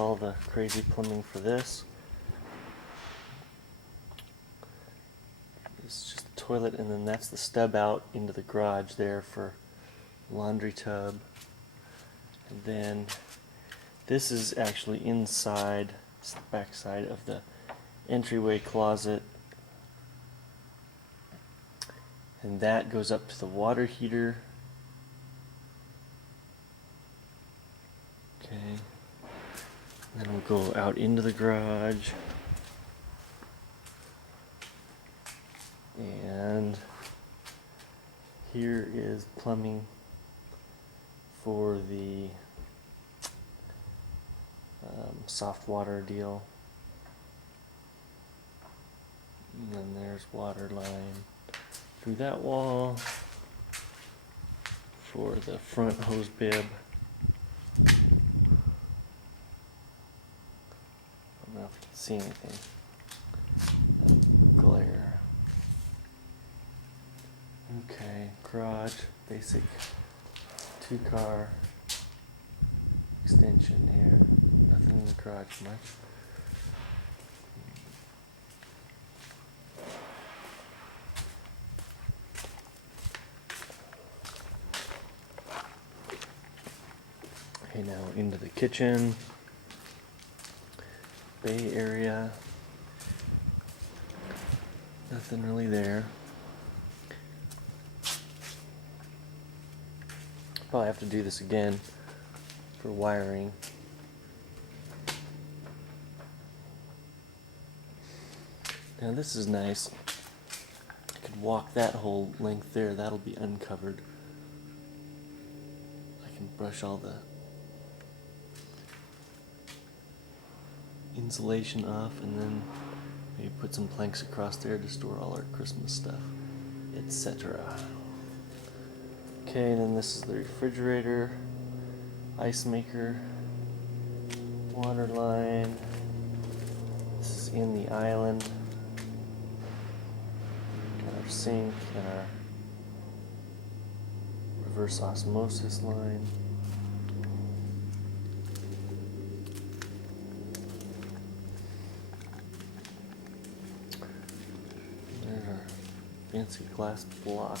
all the crazy plumbing for this. It's just the toilet, and then that's the stub out into the garage there for laundry tub. And then this is actually inside, it's the back side of the entryway closet. And that goes up to the water heater. Okay. And then we'll go out into the garage. And here is plumbing for the soft water deal. And then there's water line through that wall for the front hose bib. I don't know if you can see anything. That glare. Okay, garage, basic 2-car extension here. Nothing in the garage much. Okay, now into the kitchen, bay area. Nothing really there. Probably have to do this again for wiring. Now this is nice. I could walk that whole length there. That'll be uncovered. I can brush all the insulation off, and then maybe put some planks across there to store all our Christmas stuff, etc. Okay, then this is the refrigerator, ice maker, water line. This is in the island. Got our sink and our reverse osmosis line. There's our fancy glass block.